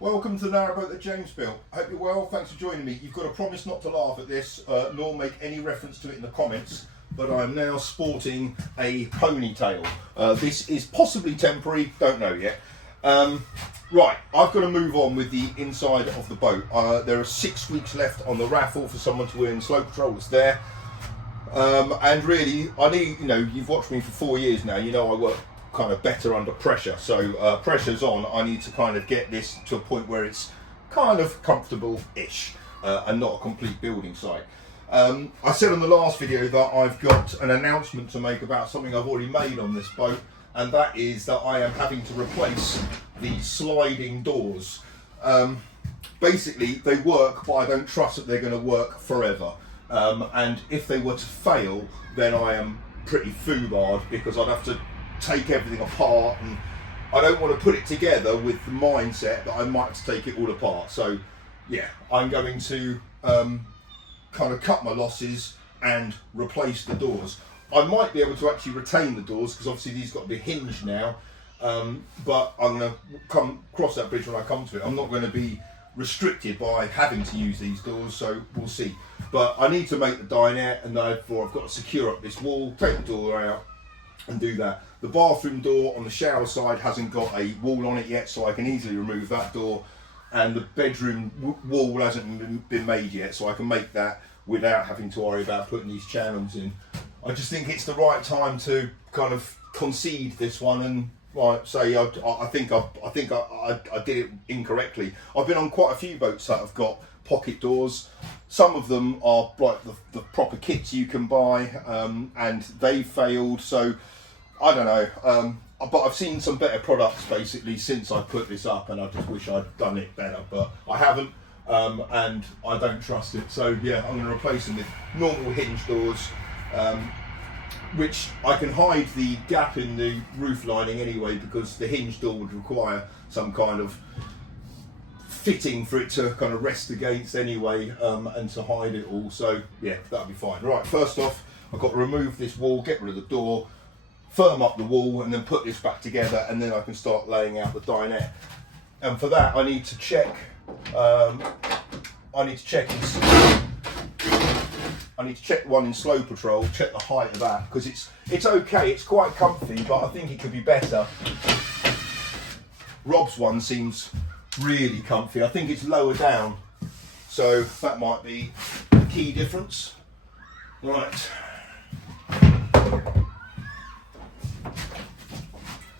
Welcome to the Narrowboat that James built. I hope you're well, thanks for joining me. You've got to promise not to laugh at this, nor make any reference to it in the comments, but I'm now sporting a ponytail. This is possibly temporary, don't know yet. Right, I've got to move on with the inside of the boat. There are 6 weeks left on the Raffle for someone to win. Skoe Patrol is there. And really, I need, you've watched me for 4 years now, I work kind of better under pressure, so pressure's on. I need to kind of get this to a point where it's kind of comfortable-ish and not a complete building site. I said on the last video that I've got an announcement to make about something I've already made on this boat, and that is that I am having to replace the sliding doors. Basically, they work, but I don't trust that they're going to work forever. And if they were to fail, then I am pretty foobarred, because I'd have to take everything apart, and I don't want to put it together with the mindset that I might have to take it all apart. So yeah, I'm going to kind of cut my losses and replace the doors. I might be able to actually retain the doors, because obviously these got to be hinged now, but I'm going to cross that bridge when I come to it. I'm not going to be restricted by having to use these doors, so we'll see. But I need to make the dinette, and therefore I've got to secure up this wall, take the door out and do that. The bathroom door on the shower side hasn't got a wall on it yet, so I can easily remove that door, and the bedroom wall hasn't been made yet, so I can make that without having to worry about putting these channels in. I just think it's the right time to kind of concede this one and say I think I did it incorrectly. I've been on quite a few boats that have got pocket doors. Some of them are like the proper kits you can buy, and they failed, so I don't know. But I've seen some better products basically since I put this up, and I just wish I'd done it better, but I haven't, and I don't trust it. So yeah, I'm going to replace them with normal hinge doors, which I can hide the gap in the roof lining anyway, because the hinge door would require some kind of fitting for it to kind of rest against anyway, and to hide it all. So yeah, that'll be fine. Right, first off, I've got to remove this wall, get rid of the door, firm up the wall, and then put this back together, and then I can start laying out the dinette. And for that, I need to check one in Skoe Patrol, check the height of that, because it's okay, it's quite comfy, but I think it could be better. Rob's one seems really comfy. I think it's lower down, so that might be the key difference. Right.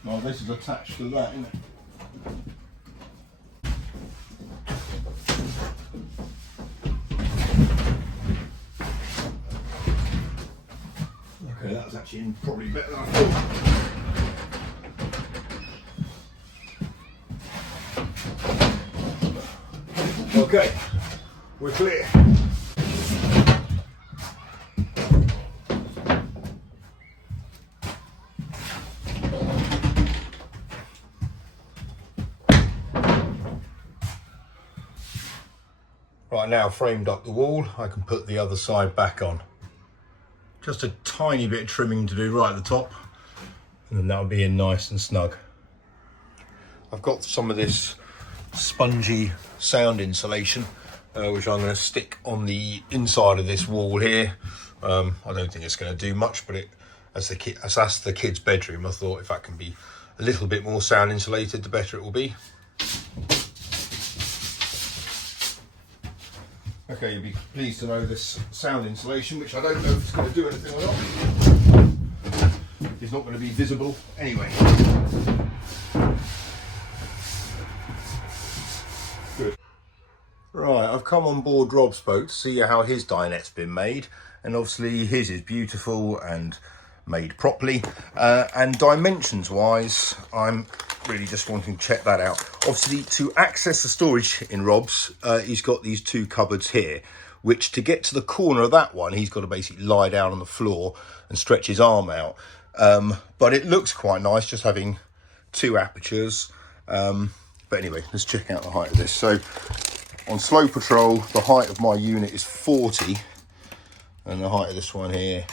Well, this is attached to that, isn't it? Okay, that was actually in probably better than I thought. Okay, we're clear. Right, now framed up the wall, I can put the other side back on. Just a tiny bit of trimming to do right at the top, and then that'll be in nice and snug. I've got some of this spongy sound insulation, which I'm going to stick on the inside of this wall here. I don't think it's going to do much, but as that's the kids' bedroom, I thought if that can be a little bit more sound insulated, the better it will be. Okay, you'll be pleased to know this sound insulation, which I don't know if it's going to do anything or not, is not going to be visible anyway. Good. Right, I've come on board Rob's boat to see how his dinette's been made, and obviously his is beautiful and made properly, and dimensions wise I'm really just wanting to check that out. Obviously, to access the storage in Rob's, he's got these two cupboards here, which to get to the corner of that one, he's got to basically lie down on the floor and stretch his arm out. But it looks quite nice just having two apertures. But anyway, let's check out the height of this. So on Skoe Patrol, the height of my unit is 40, and the height of this one here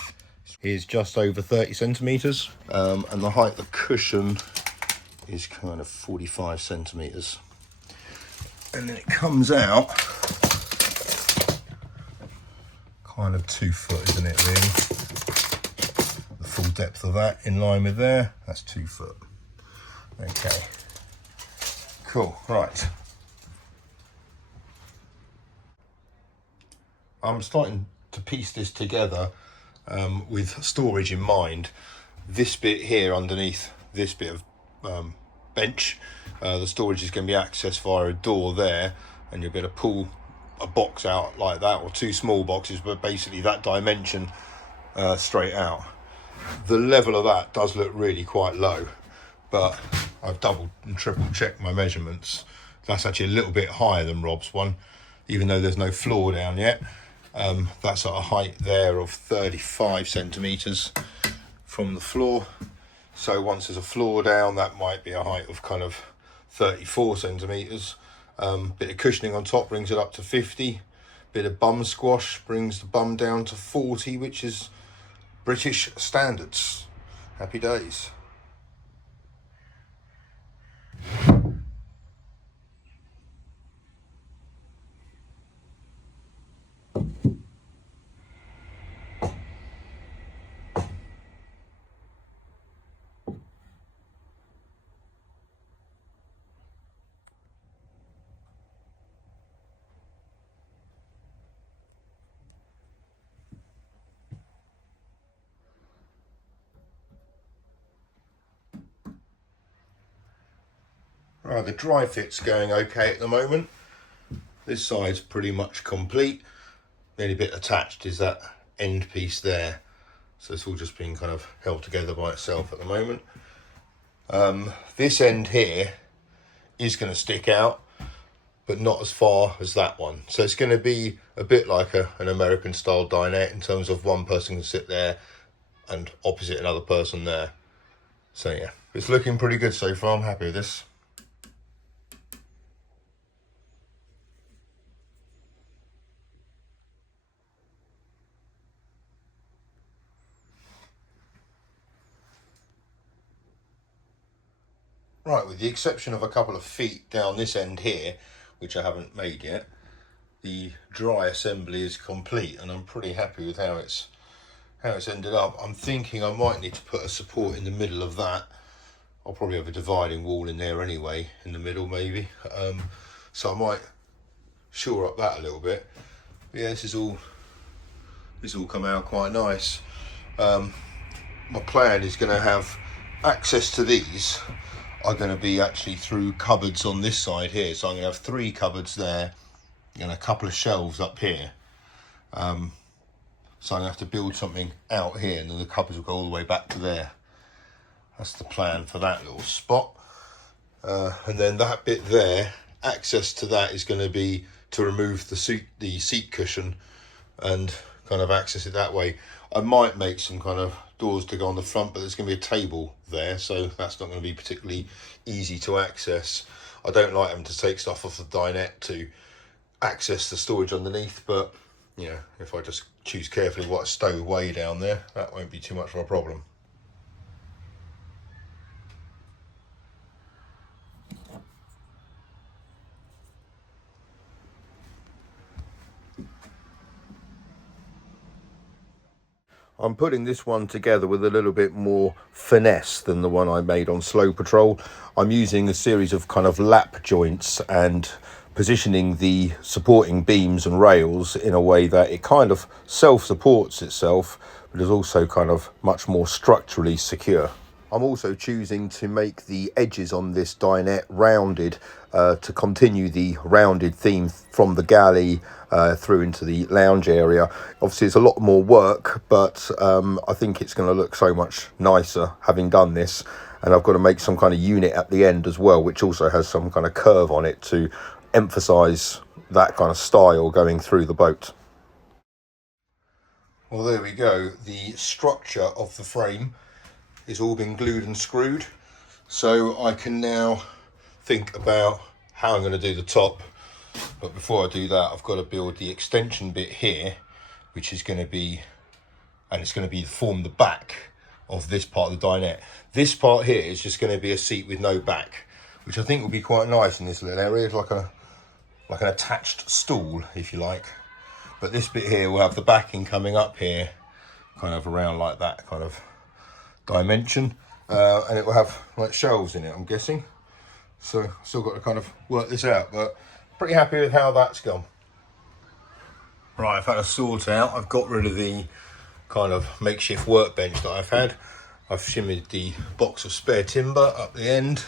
is just over 30 centimeters, and the height of the cushion is kind of 45 centimeters. and then it comes out kind of 2 foot, isn't it, really? The full depth of that in line with there, that's 2 foot. Okay, cool, right. I'm starting to piece this together with storage in mind. This bit here underneath this bit of bench, the storage is going to be accessed via a door there, and you'll be able to pull a box out like that, or 2 small boxes, but basically that dimension straight out. The level of that does look really quite low, but I've double and triple checked my measurements. That's actually a little bit higher than Rob's one, even though there's no floor down yet. That's at a height there of 35 centimeters from the floor. So once there's a floor down, that might be a height of kind of 34 centimeters. Bit of cushioning on top brings it up to 50. Bit of bum squash brings the bum down to 40, which is British standards. Happy days. Right, the dry fit's going okay at the moment. This side's pretty much complete. The only bit attached is that end piece there. So it's all just being kind of held together by itself at the moment. This end here is going to stick out, but not as far as that one. So it's going to be a bit like an American style dinette, in terms of one person can sit there and opposite another person there. So yeah, it's looking pretty good so far. I'm happy with this. Right, with the exception of a couple of feet down this end here, which I haven't made yet, the dry assembly is complete, and I'm pretty happy with how it's ended up. I'm thinking I might need to put a support in the middle of that. I'll probably have a dividing wall in there anyway, in the middle maybe. So I might shore up that a little bit. But yeah, this all come out quite nice. My plan is going to have access to these are going to be actually through cupboards on this side here. So I'm going to have 3 cupboards there and a couple of shelves up here. So I'm going to have to build something out here, and then the cupboards will go all the way back to there. That's the plan for that little spot. And then that bit there, access to that is going to be to remove the seat cushion and kind of access it that way. I might make some kind of doors to go on the front, but there's going to be a table there, so that's not going to be particularly easy to access. I don't like having to take stuff off the dinette to access the storage underneath, but you know, if I just choose carefully what I stow away down there, that won't be too much of a problem. I'm putting this one together with a little bit more finesse than the one I made on Skoe Patrol. I'm using a series of kind of lap joints and positioning the supporting beams and rails in a way that it kind of self-supports itself, but is also kind of much more structurally secure. I'm also choosing to make the edges on this dinette rounded to continue the rounded theme from the galley through into the lounge area. Obviously it's a lot more work, but I think it's going to look so much nicer having done this. And I've got to make some kind of unit at the end as well, which also has some kind of curve on it to emphasize that kind of style going through the boat. Well, there we go. The structure of the frame is all been glued and screwed, so I can now think about how I'm going to do the top. But before I do that, I've got to build the extension bit here, which is going to be, and it's going to be form the back of this part of the dinette. This part here is just going to be a seat with no back, which I think will be quite nice in this little area. It's like a like an attached stool, if you like. But this bit here will have the backing coming up here, kind of around like that kind of dimension. And it will have like shelves in it, I'm guessing. So still got to kind of work this out, but pretty happy with how that's gone. Right, I've had a sort out. I've got rid of the kind of makeshift workbench that I've had. I've shimmied the box of spare timber up the end.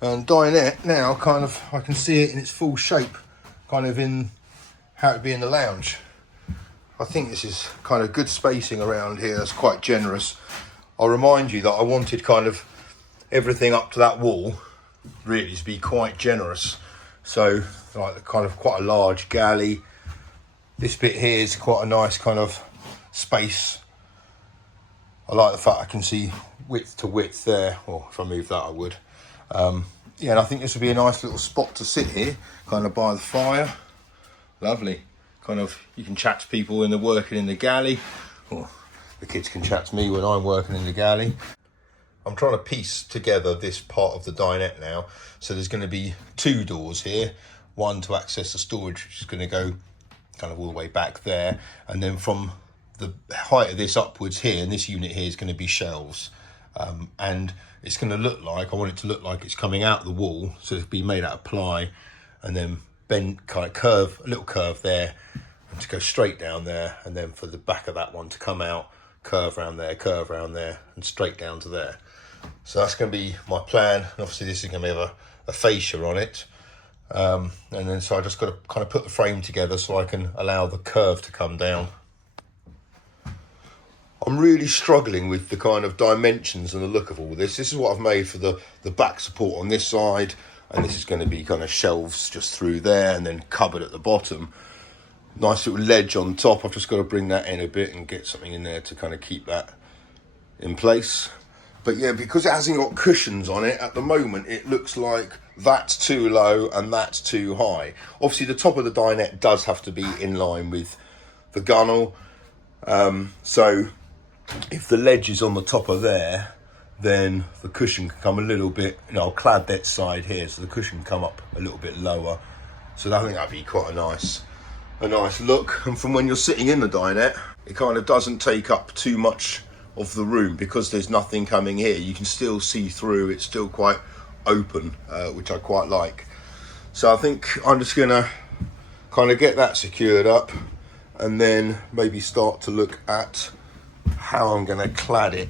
And dinette now kind of, I can see it in its full shape, kind of in how it'd be in the lounge. I think this is kind of good spacing around here. That's quite generous. I'll remind you that I wanted kind of everything up to that wall really to be quite generous. So like kind of quite a large galley. This bit here is quite a nice kind of space. I like the fact I can see width to width there, or if I move that I would. Yeah, and I think this would be a nice little spot to sit here, kind of by the fire. Lovely. Kind of, you can chat to people when they're working in the galley, or the kids can chat to me when I'm working in the galley. I'm trying to piece together this part of the dinette now. So there's going to be two doors here, one to access the storage, which is going to go kind of all the way back there, and then from the height of this upwards here, and this unit here is going to be shelves. And it's going to look like, I want it to look like it's coming out the wall, so it'll be made out of ply, and then bend, kind of curve, a little curve there, and to go straight down there, and then for the back of that one to come out, curve around there, and straight down to there. So that's going to be my plan. And obviously this is going to have a fascia on it. And then so I just got to kind of put the frame together so I can allow the curve to come down. I'm really struggling with the kind of dimensions and the look of all this. This is what I've made for the back support on this side, and this is going to be kind of shelves just through there, and then cupboard at the bottom. Nice little ledge on top. I've just got to bring that in a bit and get something in there to kind of keep that in place. But yeah, because it hasn't got cushions on it at the moment, it looks like that's too low and that's too high. Obviously the top of the dinette does have to be in line with the gunnel. So if the ledge is on the top of there, then the cushion can come a little bit, I'll clad that side here, so the cushion can come up a little bit lower. So I think that'd be quite a nice look. And from when you're sitting in the dinette, it kind of doesn't take up too much of the room because there's nothing coming here. You can still see through, it's still quite open, which I quite like. So I think I'm just gonna kind of get that secured up and then maybe start to look at how I'm gonna clad it.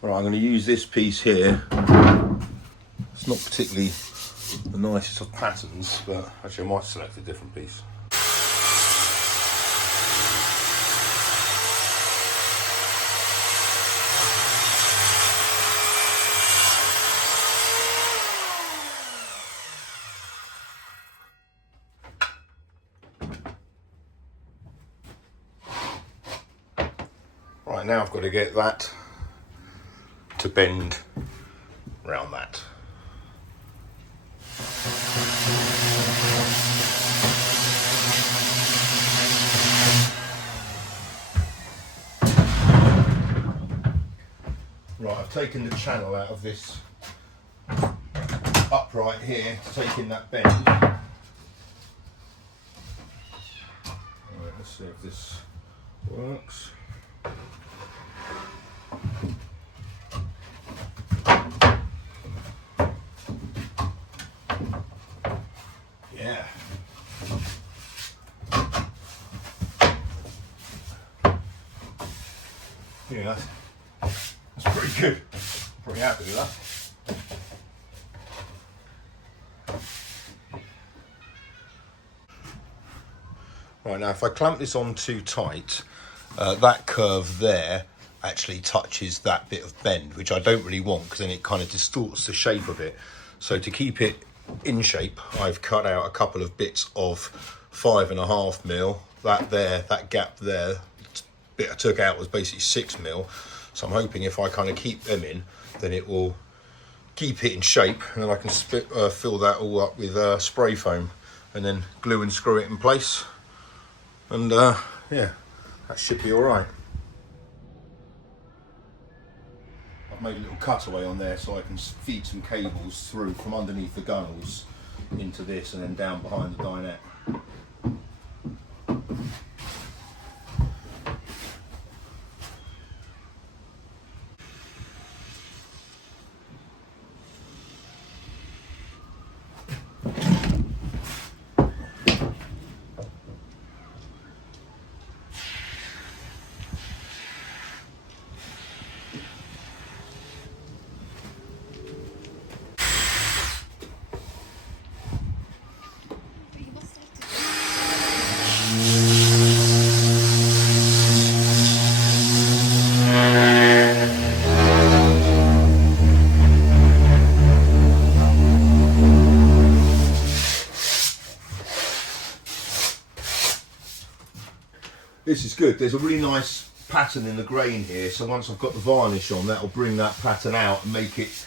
Right, I'm going to use this piece here. It's not particularly the nicest of patterns, but actually I might select a different piece. Right, now I've got to get that to bend around that. Right, I've taken the channel out of this upright here to take in that bend. Right, let's see if this works. Yeah. Yeah, that's pretty good. Pretty happy with that. Right, now if I clamp this on too tight, that curve there actually touches that bit of bend, which I don't really want because then it kind of distorts the shape of it. So to keep it in shape, I've cut out a couple of bits of 5.5mm. That there, that gap there, bit I took out was basically 6mm. So I'm hoping if I kind of keep them in, then it will keep it in shape, and then I can fill that all up with spray foam and then glue and screw it in place, and yeah, that should be all right. I've made a little cutaway on there so I can feed some cables through from underneath the gunnels into this and then down behind the dinette. This is good. There's a really nice pattern in the grain here, so once I've got the varnish on, that'll bring that pattern out and make it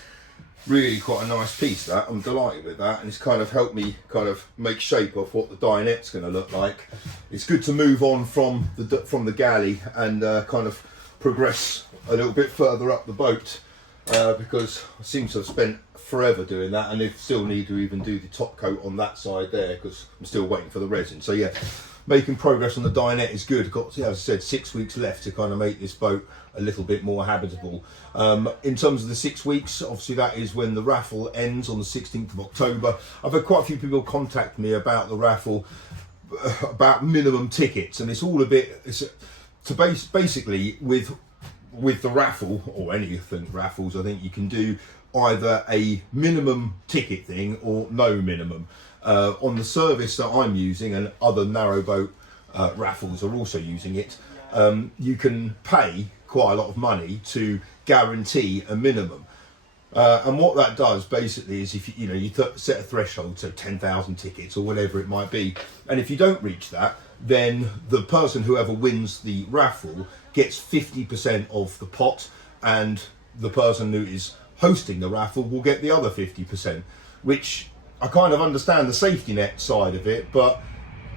really quite a nice piece. That I'm delighted with that, and it's kind of helped me kind of make shape of what the dinette's going to look like. It's good to move on from the galley and kind of progress a little bit further up the boat, because I seem to have spent forever doing that, and I still need to even do the top coat on that side there because I'm still waiting for the resin. So yeah, making progress on the dinette is good. Got, as I said, 6 weeks left to kind of make this boat a little bit more habitable. In terms of the 6 weeks, obviously that is when the raffle ends on the 16th of October. I've had quite a few people contact me about the raffle, about minimum tickets, and it's all a bit, basically with the raffle, or anything raffles, I think you can do either a minimum ticket thing or no minimum. On the service that I'm using, and other narrowboat raffles are also using it, you can pay quite a lot of money to guarantee a minimum. And what that does basically is, if you set a threshold, so 10,000 tickets or whatever it might be, and if you don't reach that, then the person, whoever wins the raffle, gets 50% of the pot, and the person who is hosting the raffle will get the other 50%, which I kind of understand the safety net side of it, but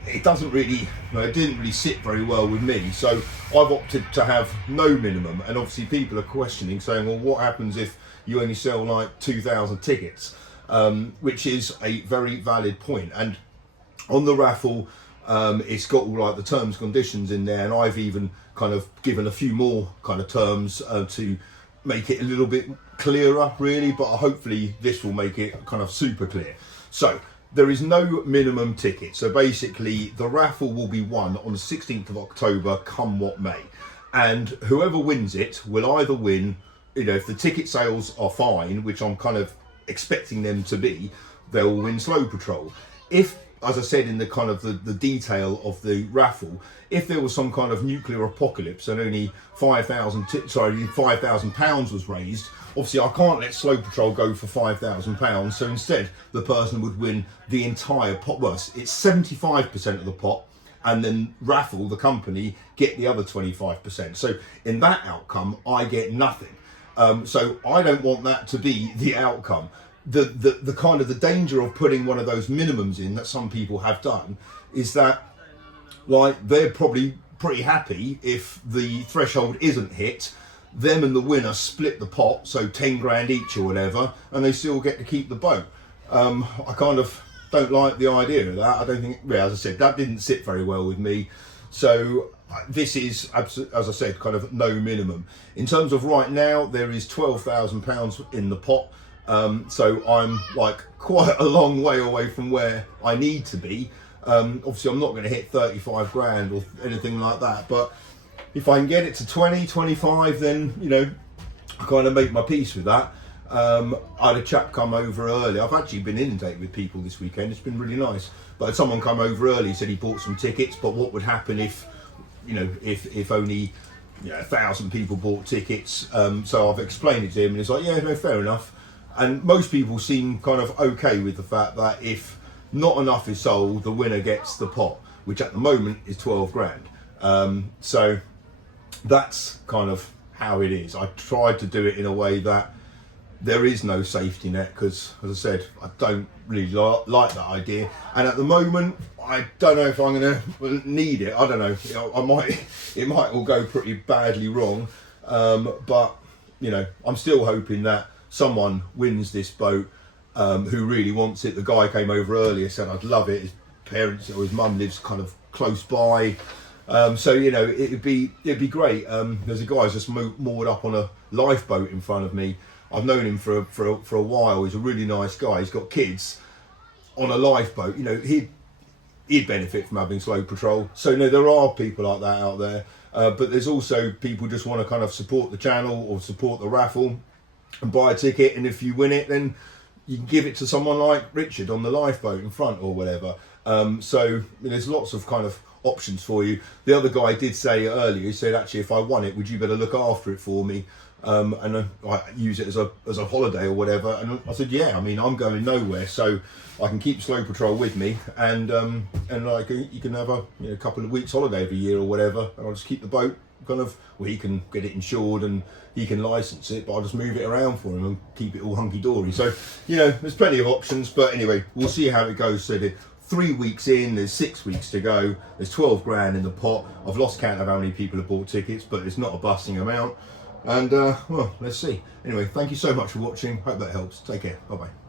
it doesn't really, it didn't really sit very well with me. So I've opted to have no minimum, and obviously people are questioning, saying, well, what happens if you only sell like 2,000 tickets? Which is a very valid point. And on the raffle, it's got all like the terms and conditions in there, and I've even kind of given a few more kind of terms to make it a little bit clearer, really, but hopefully this will make it kind of super clear. So there is no minimum ticket. So basically the raffle will be won on the 16th of October, come what may. And whoever wins it will either win, if the ticket sales are fine, which I'm kind of expecting them to be, they'll win Skoe Patrol. If, as I said in the kind of the detail of the raffle, if there was some kind of nuclear apocalypse and only £5,000 was raised, obviously I can't let Skoe Patrol go for £5,000, so instead the person would win the entire pot. Well, it's 75% of the pot, and then Raffle, the company, get the other 25%. So in that outcome, I get nothing. So I don't want that to be the outcome. The kind of the danger of putting one of those minimums in that some people have done is that, like, they're probably pretty happy if the threshold isn't hit. Them and the winner split the pot, so 10 grand each or whatever, and they still get to keep the boat. I kind of don't like the idea of that. I don't think, as I said, that didn't sit very well with me. So this is, as I said, kind of no minimum. In terms of right now, there is £12,000 in the pot. So I'm like quite a long way away from where I need to be. Obviously I'm not going to hit 35 grand or anything like that, but if I can get it to 20, 25, then, I kind of make my peace with that. I had a chap come over early. I've actually been inundated with people this weekend. It's been really nice. But had someone come over early, said he bought some tickets, but what would happen if, if only 1,000 people bought tickets? So I've explained it to him, and he's like, yeah, no, fair enough. And most people seem kind of okay with the fact that if not enough is sold, the winner gets the pot, which at the moment is 12 grand. So that's kind of how it is. I tried to do it in a way that there is no safety net because, as I said, I don't really like that idea. And at the moment, I don't know if I'm going to need it. I don't know. It might all go pretty badly wrong. But you know, I'm still hoping that someone wins this boat who really wants it. The guy came over earlier, said I'd love it. His parents or his mum lives kind of close by. So you know, it'd be great. There's a guy who's just moored up on a lifeboat in front of me. I've known him for a while. He's a really nice guy. He's got kids on a lifeboat. You know, he'd benefit from having Skoe Patrol. So no, there are people like that out there. But there's also people just want to kind of support the channel or support the raffle and buy a ticket. And if you win it, then you can give it to someone like Richard on the lifeboat in front or whatever. So there's lots of kind of options for you. The other guy did say earlier, he said, actually, if I won it, would you better look after it for me? And I use it as a holiday or whatever. And I said, yeah, I mean, I'm going nowhere, so I can keep Skoe Patrol with me, and like you can have a couple of weeks holiday every year or whatever, and I'll just keep the boat kind of, well, he can get it insured and he can license it, but I'll just move it around for him and keep it all hunky-dory. So, you know, there's plenty of options, but anyway, we'll see how it goes. So 3 weeks in, there's 6 weeks to go, there's 12 grand in the pot. I've lost count of how many people have bought tickets, but it's not a busting amount. And well, let's see. Anyway, thank you so much for watching. Hope that helps. Take care. Bye bye.